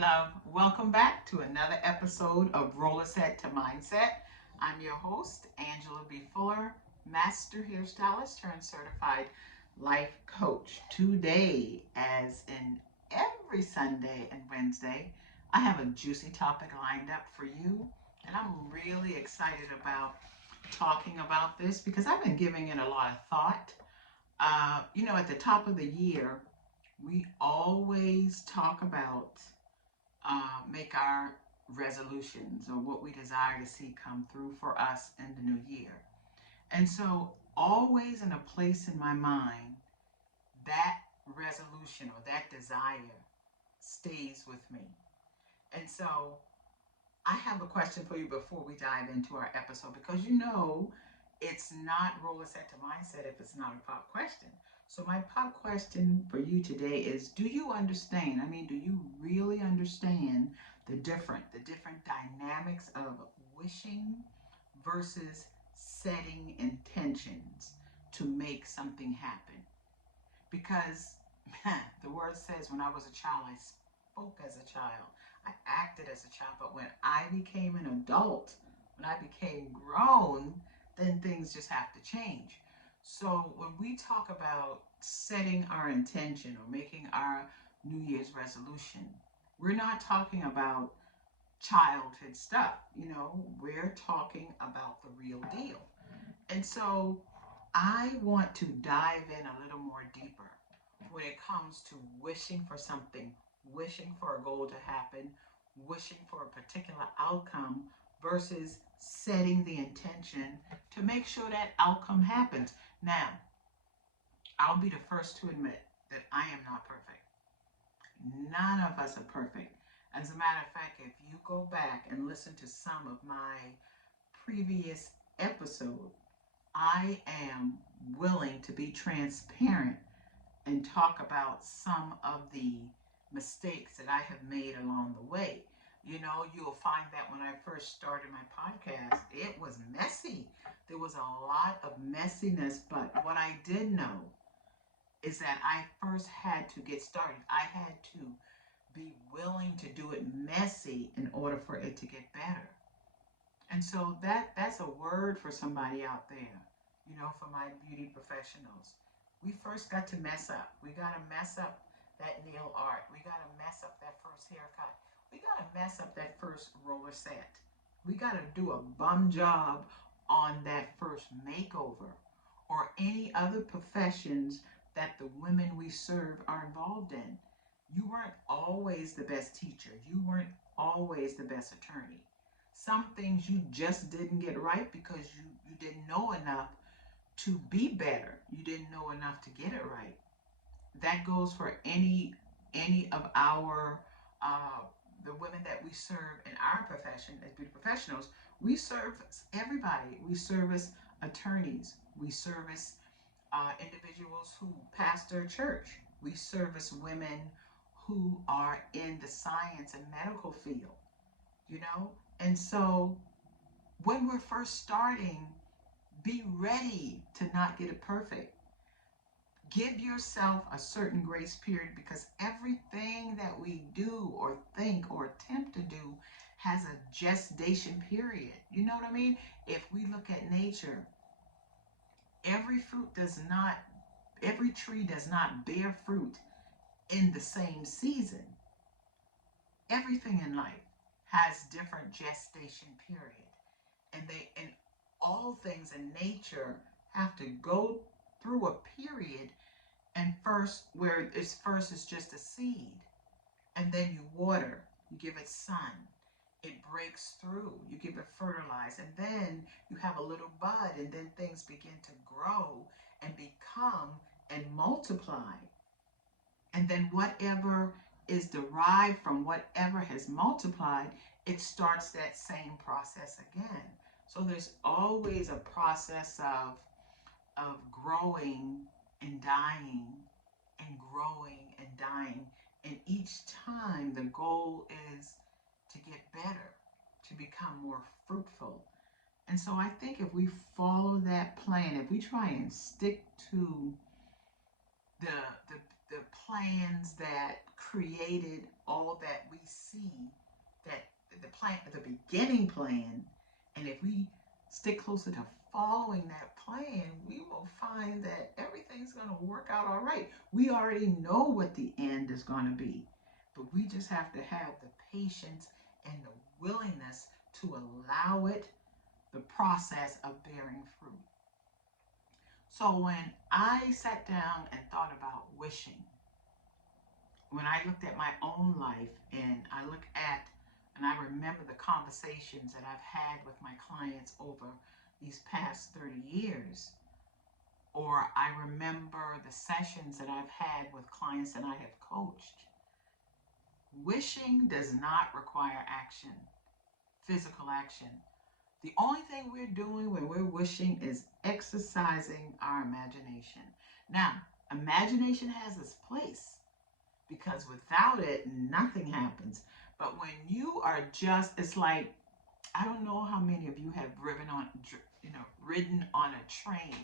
love. Welcome back to another episode of Rollerset to Mindset. I'm your host, Angela B. Fuller, Master Hairstylist turned Certified Life Coach. Today, as in every Sunday and Wednesday, I have a juicy topic lined up for you, and I'm really excited about talking about this because I've been giving it a lot of thought. At the top of the year, we always talk about make our resolutions or what we desire to see come through for us in the new year. And so, always in a place in my mind, that resolution or that desire stays with me. And so, I have a question for you before we dive into our episode because it's not roller set to mindset if it's not a pop question. So, my pop question for you today is, do you understand? I mean, do you really understand the different dynamics of wishing versus setting intentions to make something happen? Because the word says, when I was a child, I spoke as a child, I acted as a child, but when I became an adult, when I became grown, then things just have to change. So when we talk about setting our intention or making our New Year's resolution, we're not talking about childhood stuff. We're talking about the real deal. And so I want to dive in a little more deeper when it comes to wishing for something, wishing for a goal to happen, wishing for a particular outcome versus setting the intention to make sure that outcome happens. Now, I'll be the first to admit that I am not perfect. None of us are perfect. As a matter of fact, if you go back and listen to some of my previous episodes, I am willing to be transparent and talk about some of the mistakes that I have made along the way. You'll find that when I first started my podcast, it was messy. There was a lot of messiness, but what I did know is that I first had to get started. I had to be willing to do it messy in order for it to get better. And so that's a word for somebody out there, for my beauty professionals. We first got to mess up. We got to mess up that nail art. We got to mess up that first haircut. We got to mess up that first roller set. We got to do a bum job on that first makeover or any other professions that the women we serve are involved in. You weren't always the best teacher. You weren't always the best attorney. Some things you just didn't get right because you didn't know enough to be better. You didn't know enough to get it right. That goes for any of our the women that we serve in our profession as beauty professionals. We service everybody. We service attorneys. We service individuals who pastor a church. We service women who are in the science and medical field. You know, and so when we're first starting, be ready to not get it perfect. Give yourself a certain grace period because everything that we do or think or attempt to do has a gestation period. You know what I mean? If we look at nature, every fruit does not, every tree does not bear fruit in the same season. Everything in life has different gestation period. And all things in nature have to go through a period, and first where it's first is just a seed, and then you water, you give it sun, it breaks through, you give it fertilize, and then you have a little bud, and then things begin to grow and become and multiply, and then whatever is derived from whatever has multiplied, it starts that same process again. So there's always a process of growing and dying and growing and dying. And each time the goal is to get better, to become more fruitful. And so I think if we follow that plan, if we try and stick to the the plans that created all that we see, that the plan, the beginning plan, and if we stick closer to following that plan, we will find that everything's going to work out all right. We already know what the end is going to be, but we just have to have the patience and the willingness to allow it, the process of bearing fruit. So when I sat down and thought about wishing, when I looked at my own life and I look at and I remember the conversations that I've had with my clients over these past 30 years, or I remember the sessions that I've had with clients that I have coached, wishing does not require action, physical action. The only thing we're doing when we're wishing is exercising our imagination. Now, imagination has its place because without it, nothing happens. But when you are just, it's like, I don't know how many of you have ridden on a train.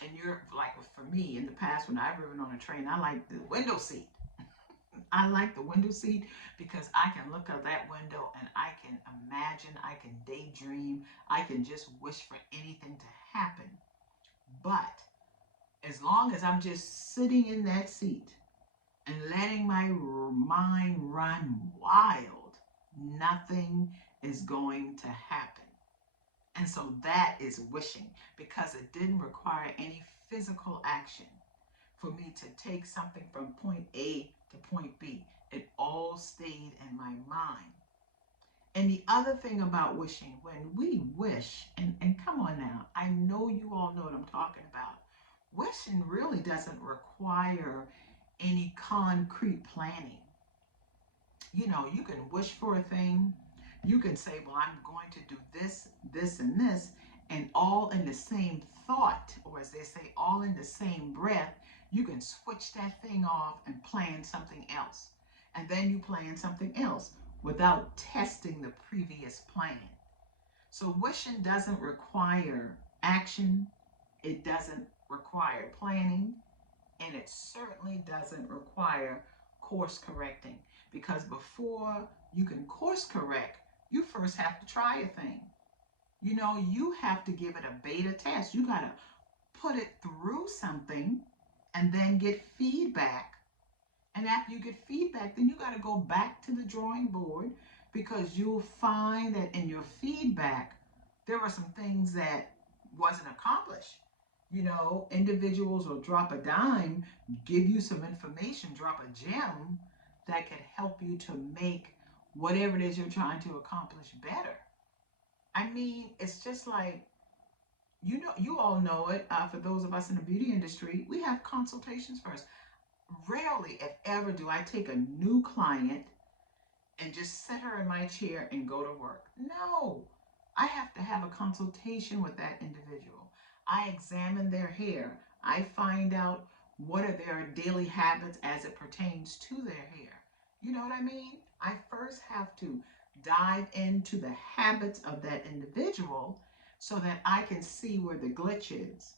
And you're like, for me, in the past, when I've ridden on a train, I like the window seat. I like the window seat because I can look out that window and I can imagine, I can daydream, I can just wish for anything to happen. But as long as I'm just sitting in that seat and letting my mind run wild, nothing is going to happen. And so that is wishing because it didn't require any physical action for me to take something from point A to point B. It all stayed in my mind. And the other thing about wishing, when we wish, and come on now, I know you all know what I'm talking about. Wishing really doesn't require any concrete planning. You know, you can wish for a thing. You can say, well, I'm going to do this, this, and this, and all in the same thought, or as they say, all in the same breath, you can switch that thing off and plan something else. And then you plan something else without testing the previous plan. So wishing doesn't require action. It doesn't require planning, and it certainly doesn't require course correcting, because before you can course correct, you first have to try a thing. You know, you have to give it a beta test. You got to put it through something and then get feedback. And after you get feedback, then you got to go back to the drawing board, because you'll find that in your feedback, there were some things that wasn't accomplished. You know, individuals will drop a dime, give you some information, drop a gem that can help you to make whatever it is you're trying to accomplish better. I mean, it's just like, you know, you all know it. For those of us in the beauty industry, we have consultations first. Rarely, if ever, do I take a new client and just sit her in my chair and go to work. No, I have to have a consultation with that individual. I examine their hair. I find out what are their daily habits as it pertains to their hair. You know what I mean? I first have to dive into the habits of that individual so that I can see where the glitch is,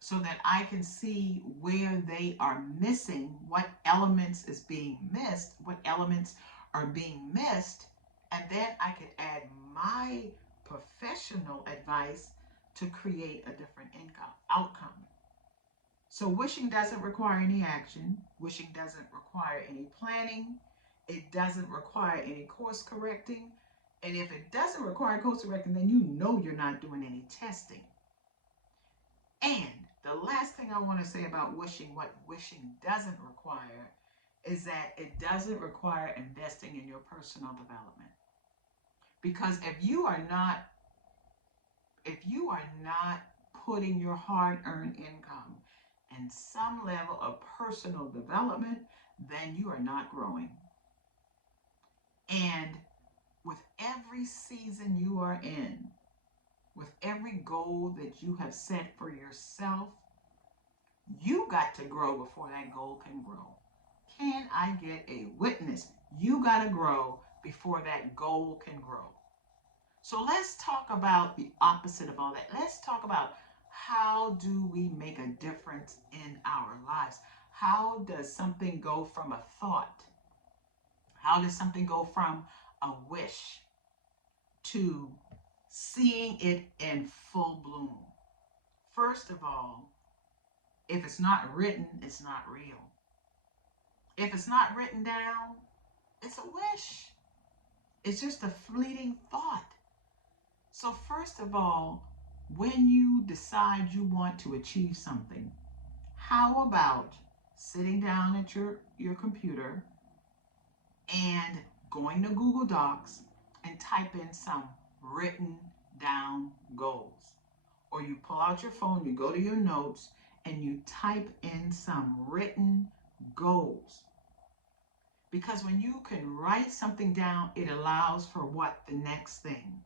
so that I can see where they are missing, what elements is being missed, what elements are being missed, and then I could add my professional advice to create a different outcome. So wishing doesn't require any action. Wishing doesn't require any planning. It doesn't require any course correcting. And if it doesn't require course correcting, then you know you're not doing any testing. And the last thing I want to say about wishing, what wishing doesn't require, is that it doesn't require investing in your personal development. Because if you are not putting your hard-earned income in some level of personal development, then you are not growing. And with every season you are in, with every goal that you have set for yourself, you got to grow before that goal can grow. Can I get a witness? You got to grow before that goal can grow. So let's talk about the opposite of all that. Let's talk about, how do we make a difference in our lives? How does something go from a thought How does something go from a wish to seeing it in full bloom? First of all, if it's not written, it's not real. If it's not written down, it's a wish. It's just a fleeting thought. So, first of all, when you decide you want to achieve something, how about sitting down at your computer and going to Google Docs and type in some written down goals? Or you pull out your phone, you go to your notes, and you type in some written goals. Because when you can write something down, it allows for what? The next thing.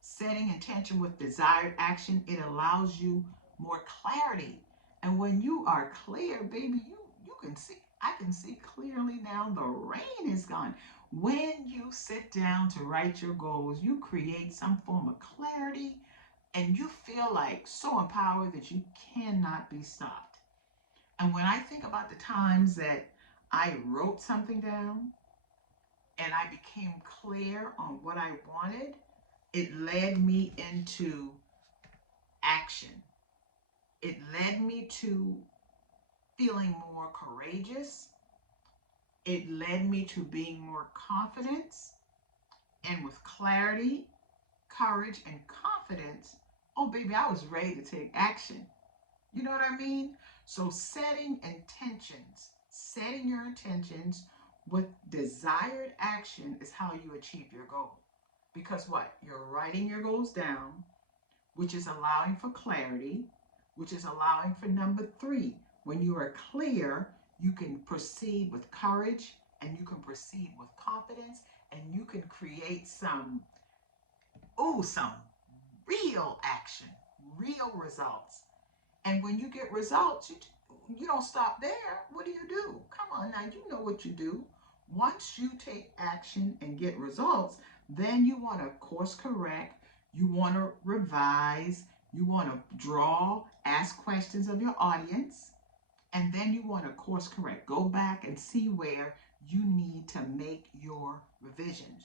Setting intention with desired action, it allows you more clarity. And when you are clear, baby, you can see. I can see clearly now. The rain is gone. When you sit down to write your goals, you create some form of clarity and you feel like so empowered that you cannot be stopped. And when I think about the times that I wrote something down and I became clear on what I wanted, it led me into action. It led me to feeling more courageous. It led me to being more confident. And with clarity, courage, and confidence, oh, baby, I was ready to take action. You know what I mean? So setting your intentions with desired action is how you achieve your goal. Because what? You're writing your goals down, which is allowing for clarity, which is allowing for number three. When you are clear, you can proceed with courage and you can proceed with confidence and you can create some real action, real results. And when you get results, you don't stop there. What do? Come on now, you know what you do. Once you take action and get results, then you want to course correct, you want to revise, you want to draw, ask questions of your audience, and then you want to course correct. Go back and see where you need to make your revisions.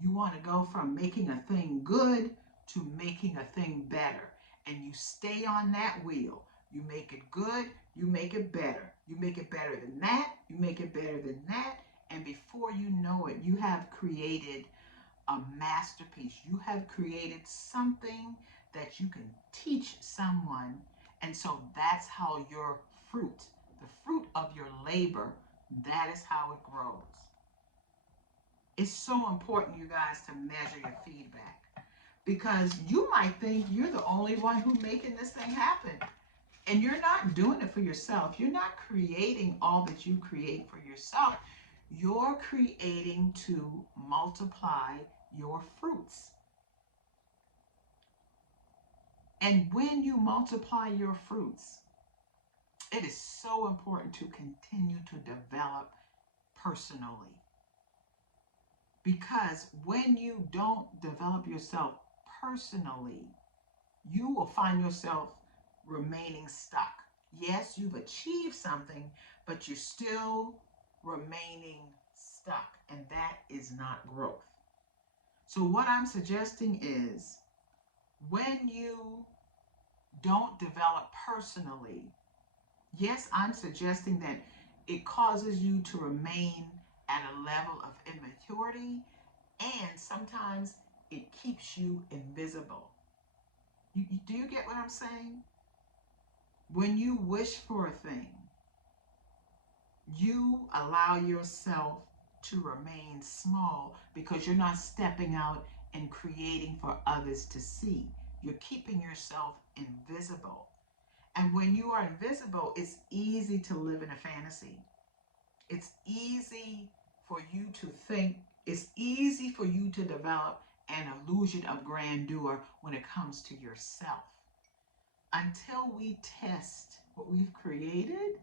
You want to go from making a thing good to making a thing better. And you stay on that wheel. You make it good, you make it better. You make it better than that, you make it better than that. And before you know it, you have created a masterpiece. You have created something that you can teach someone. And so that's how your fruit, the fruit of your labor, that is how it grows. It's so important, you guys, to measure your feedback because you might think you're the only one who's making this thing happen. And you're not doing it for yourself. You're not creating all that you create for yourself. You're creating to multiply your fruits. And when you multiply your fruits, it is so important to continue to develop personally. Because when you don't develop yourself personally, you will find yourself remaining stuck. Yes, you've achieved something, but you're still remaining stuck, and that is not growth. So, what I'm suggesting is when you don't develop personally, yes, I'm suggesting that it causes you to remain at a level of immaturity, and sometimes it keeps you invisible. Do you get what I'm saying? When you wish for a thing, you allow yourself to remain small because you're not stepping out and creating for others to see. You're keeping yourself invisible. And when you are invisible, it's easy to live in a fantasy. It's easy for you to think, it's easy for you to develop an illusion of grandeur when it comes to yourself. Until we test what we've created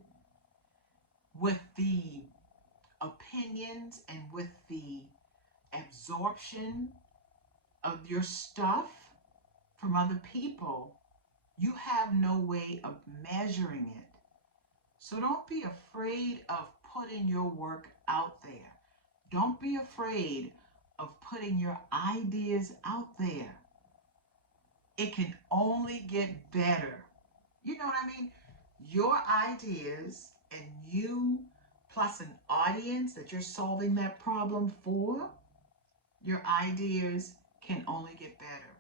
with the opinions and with the absorption of your stuff from other people, you have no way of measuring it. So don't be afraid of putting your work out there. Don't be afraid of putting your ideas out there. It can only get better. You know what I mean? Your ideas and you plus an audience that you're solving that problem for, your ideas can only get better.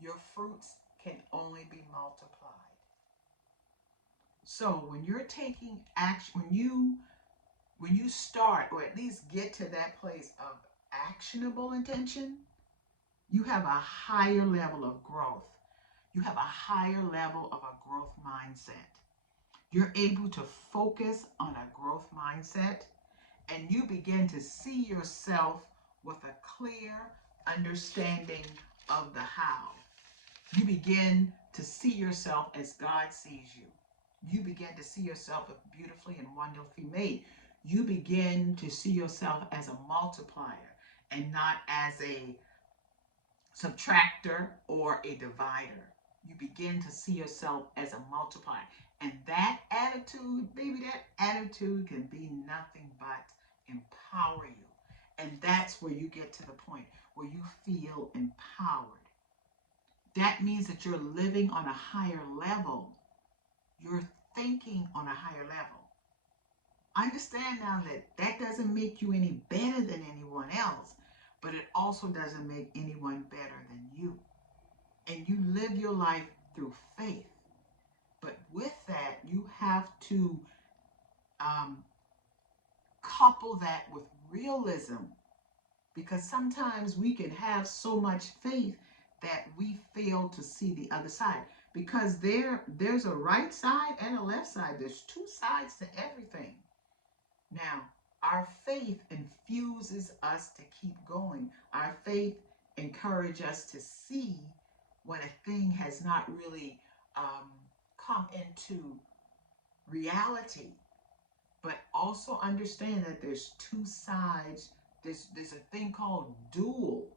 Your fruits can only be multiplied. So when you're taking action, when you start or at least get to that place of actionable intention, you have a higher level of growth. You have a higher level of a growth mindset. You're able to focus on a growth mindset and you begin to see yourself with a clear understanding of the how. You begin to see yourself as God sees you. You begin to see yourself as beautifully and wonderfully made. You begin to see yourself as a multiplier and not as a subtractor or a divider. You begin to see yourself as a multiplier. And that attitude, baby, that attitude can be nothing but empower you. And that's where you get to the point where you feel empowered. That means that you're living on a higher level. You're thinking on a higher level. Understand now that that doesn't make you any better than anyone else, but it also doesn't make anyone better than you. And you live your life through faith. But with that, you have to um, couple that with realism because sometimes we can have so much faith that we fail to see the other side because there's a right side and a left side. There's two sides to everything. Now, our faith infuses us to keep going. Our faith encourages us to see when a thing has not really um, come into reality, but also understand that there's two sides. There's a thing called dual.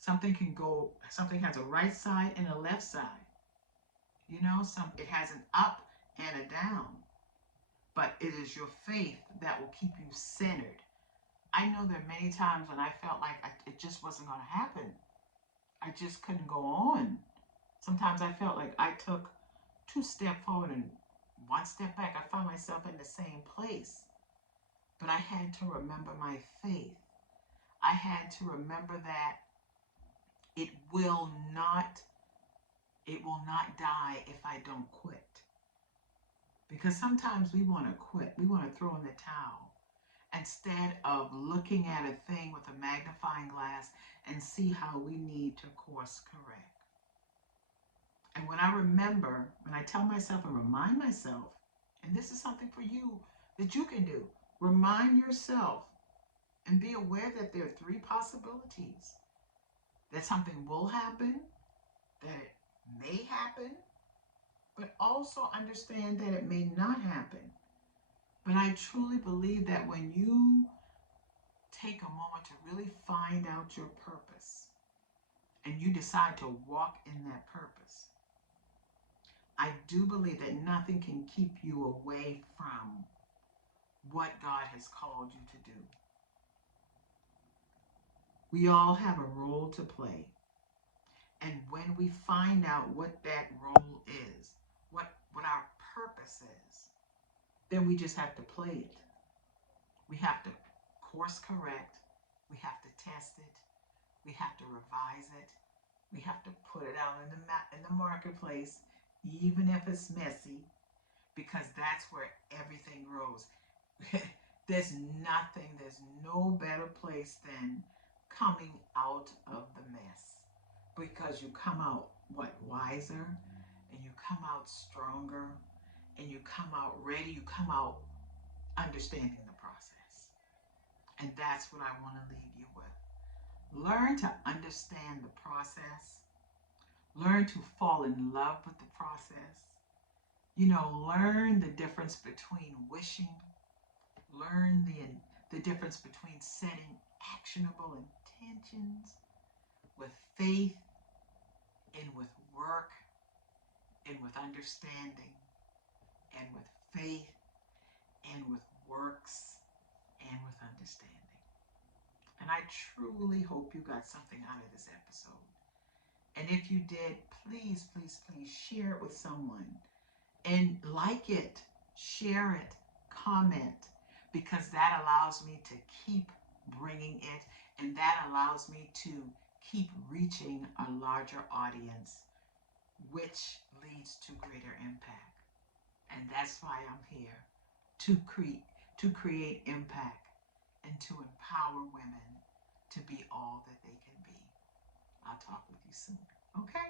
Something has a right side and a left side. It has an up and a down. But it is your faith that will keep you centered. I know there are many times when I felt like it just wasn't going to happen. I just couldn't go on. Sometimes I felt like I took two steps forward and one step back. I found myself in the same place. But I had to remember my faith. I had to remember that it will not it will not die if I don't quit. Because sometimes we want to quit. We want to throw in the towel instead of looking at a thing with a magnifying glass and see how we need to course correct. And when I tell myself and remind myself, and this is something for you that you can do, remind yourself and be aware that there are three possibilities: that something will happen, that it may happen, but also understand that it may not happen. But I truly believe that when you take a moment to really find out your purpose and you decide to walk in that purpose, I do believe that nothing can keep you away from what God has called you to do. We all have a role to play. And when we find out what that role is, what our purpose is, then we just have to play it. We have to course correct. We have to test it. We have to revise it. We have to put it out in the marketplace, even if it's messy, because that's where everything grows. There's no better place than coming out of the mess, because you come out wiser, and you come out stronger, and you come out ready. You come out understanding the process, and that's what I want to leave you with. Learn to understand the process. Learn to fall in love with the process. Learn the difference between wishing. Learn the difference between setting actionable intentions with faith and with work and with understanding and with faith and with works and with understanding. I truly hope you got something out of this episode. And if you did, please, please, please share it with someone and like it, share it, comment, because that allows me to keep bringing it, and that allows me to keep reaching a larger audience, which leads to greater impact. And that's why I'm here to create impact and to empower women to be all that they can be. I'll talk with you soon. Okay?